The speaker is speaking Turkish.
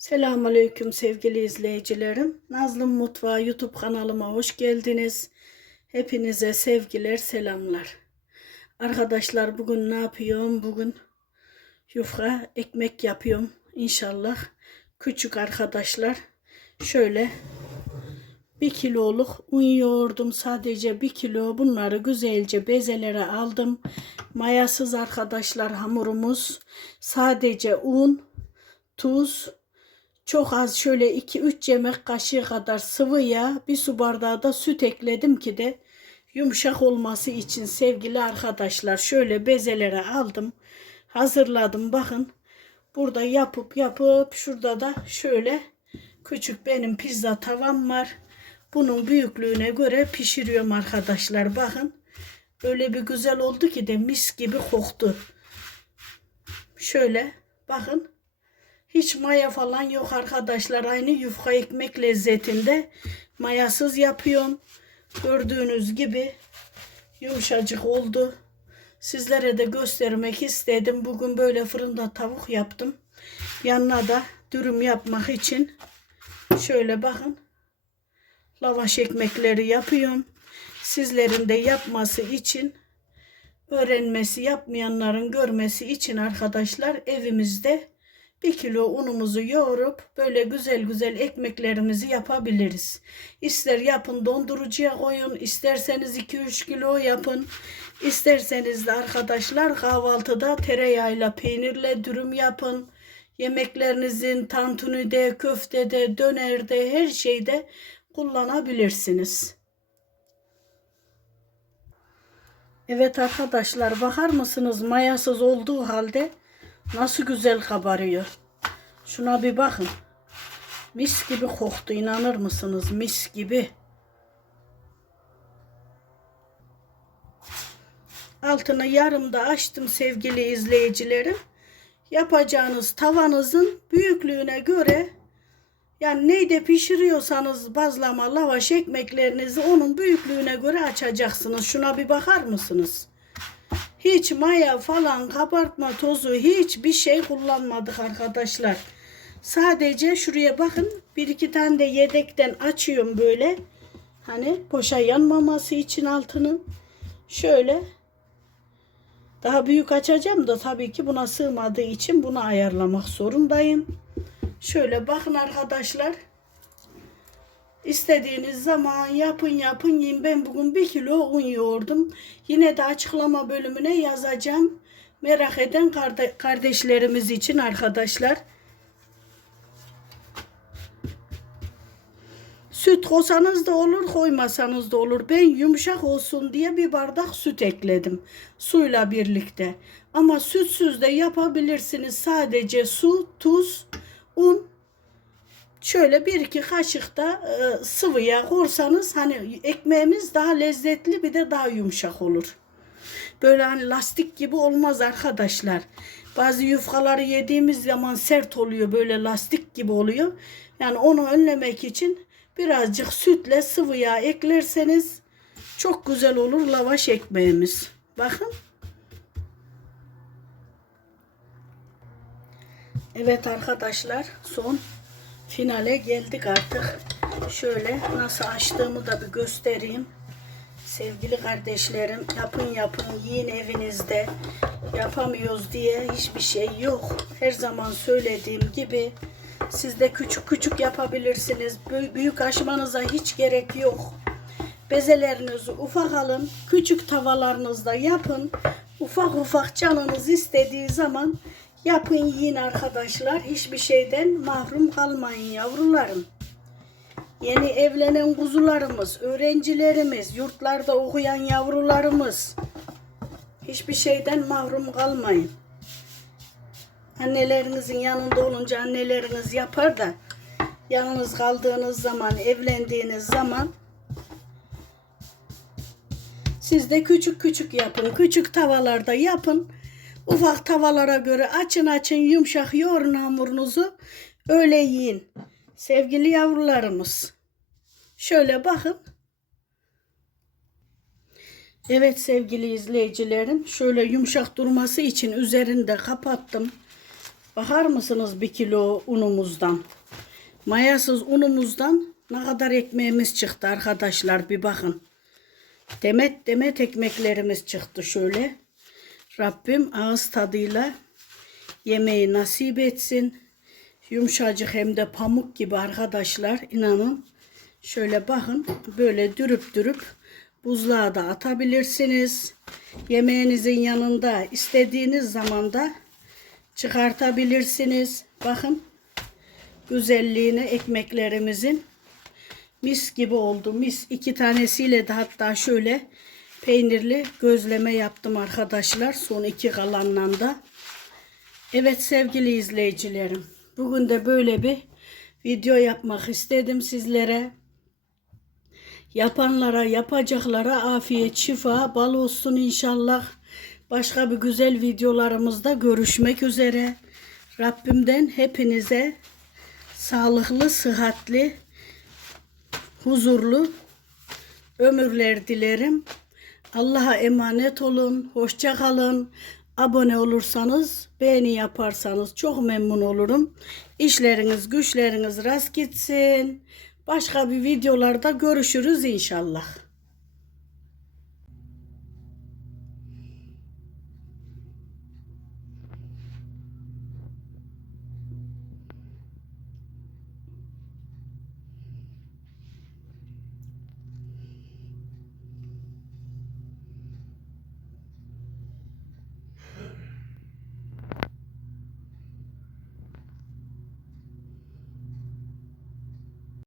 Selamünaleyküm sevgili izleyicilerim. Nazlım Mutfağı YouTube kanalıma hoş geldiniz. Hepinize sevgiler, selamlar. Arkadaşlar bugün ne yapıyorum? Bugün yufka ekmek yapıyorum. İnşallah küçük arkadaşlar şöyle bir kiloluk un yoğurdum sadece bir kilo bunları güzelce bezelere aldım mayasız arkadaşlar hamurumuz sadece un tuz çok az şöyle 2-3 yemek kaşığı kadar sıvı yağ bir su bardağı da süt ekledim ki de yumuşak olması için sevgili arkadaşlar şöyle bezelere aldım hazırladım. Bakın burada yapıp yapıp şurada da şöyle küçük benim pizza tavam var. Bunun büyüklüğüne göre pişiriyorum arkadaşlar. Bakın öyle bir güzel oldu ki de mis gibi koktu. Şöyle bakın hiç maya falan yok arkadaşlar. Aynı yufka ekmek lezzetinde mayasız yapıyorum. Gördüğünüz gibi yumuşacık oldu. Sizlere de göstermek istedim. Bugün böyle fırında tavuk yaptım. Yanına da dürüm yapmak için şöyle bakın. Lavaş ekmekleri yapıyorum. Sizlerin de yapması için öğrenmesi yapmayanların görmesi için arkadaşlar evimizde bir kilo unumuzu yoğurup böyle güzel güzel ekmeklerimizi yapabiliriz. İster yapın dondurucuya koyun, isterseniz 2-3 kilo yapın. İsterseniz de arkadaşlar kahvaltıda tereyağıyla peynirle dürüm yapın. Yemeklerinizin tantunide, köftede, dönerde her şeyde kullanabilirsiniz. Evet arkadaşlar bakar mısınız mayasız olduğu halde Nasıl güzel kabarıyor. Şuna bir bakın. Mis gibi koktu inanır mısınız? Mis gibi. Altını yarım da açtım sevgili izleyicilerim. Yapacağınız tavanızın büyüklüğüne göre yani neyde pişiriyorsanız bazlama, lavaş ekmeklerinizi onun büyüklüğüne göre açacaksınız. Şuna bir bakar mısınız? Hiç maya falan kabartma tozu hiçbir şey kullanmadık arkadaşlar. Sadece şuraya bakın bir iki tane de yedekten açıyorum böyle. Hani boşa yanmaması için altının. Şöyle. Daha büyük açacağım da tabii ki buna sığmadığı için bunu ayarlamak zorundayım. Şöyle bakın arkadaşlar. İstediğiniz zaman yapın yapın yiyin. Ben bugün bir kilo un yoğurdum. Yine de açıklama bölümüne yazacağım. Merak eden kardeşlerimiz için arkadaşlar. Süt koysanız da olur, koymasanız da olur. Ben yumuşak olsun diye bir bardak süt ekledim. Suyla birlikte. Ama sütsüz de yapabilirsiniz. Sadece su, tuz, un şöyle bir iki kaşık da e, sıvı yağ korsanız hani ekmeğimiz daha lezzetli bir de daha yumuşak olur. Böyle hani lastik gibi olmaz arkadaşlar. Bazı yufkaları yediğimiz zaman sert oluyor böyle lastik gibi oluyor. Yani onu önlemek için birazcık sütle sıvı yağ eklerseniz çok güzel olur lavaş ekmeğimiz. Bakın. Evet arkadaşlar son finale geldik artık. Şöyle nasıl açtığımı da bir göstereyim. Sevgili kardeşlerim yapın yapın yiyin evinizde. Yapamıyoruz diye hiçbir şey yok. Her zaman söylediğim gibi siz de küçük küçük yapabilirsiniz. Büyük açmanıza hiç gerek yok. Bezelerinizi ufak alın. Küçük tavalarınızda yapın. Ufak ufak canınız istediği zaman Yapın yiyin arkadaşlar. Hiçbir şeyden mahrum kalmayın yavrularım. Yeni evlenen kuzularımız, öğrencilerimiz, yurtlarda okuyan yavrularımız. Hiçbir şeyden mahrum kalmayın. Annelerinizin yanında olunca anneleriniz yapar da yalnız kaldığınız zaman, evlendiğiniz zaman siz de küçük küçük yapın. Küçük tavalarda yapın. Ufak tavalara göre açın açın yumuşak yoğurun hamurunuzu öyle yiyin. Sevgili yavrularımız. Şöyle bakın. Evet sevgili izleyicilerim şöyle yumuşak durması için üzerinde kapattım. Bakar mısınız bir kilo unumuzdan? Mayasız unumuzdan ne kadar ekmeğimiz çıktı arkadaşlar bir bakın. Demet demet ekmeklerimiz çıktı şöyle. Rabbim ağız tadıyla yemeği nasip etsin. Yumuşacık hem de pamuk gibi arkadaşlar inanın. Şöyle bakın böyle dürüp dürüp buzluğa da atabilirsiniz. Yemeğinizin yanında istediğiniz zamanda çıkartabilirsiniz. Bakın güzelliğine ekmeklerimizin mis gibi oldu. Mis iki tanesiyle de hatta şöyle peynirli gözleme yaptım arkadaşlar. Son iki kalanla da. Evet sevgili izleyicilerim. Bugün de böyle bir video yapmak istedim sizlere. Yapanlara, yapacaklara afiyet, şifa, bal olsun inşallah. Başka bir güzel videolarımızda görüşmek üzere. Rabbimden hepinize sağlıklı, sıhhatli, huzurlu ömürler dilerim. Allah'a emanet olun. Hoşça kalın. Abone olursanız, beğeni yaparsanız çok memnun olurum. İşleriniz, güçleriniz rast gitsin. Başka bir videolarda görüşürüz inşallah.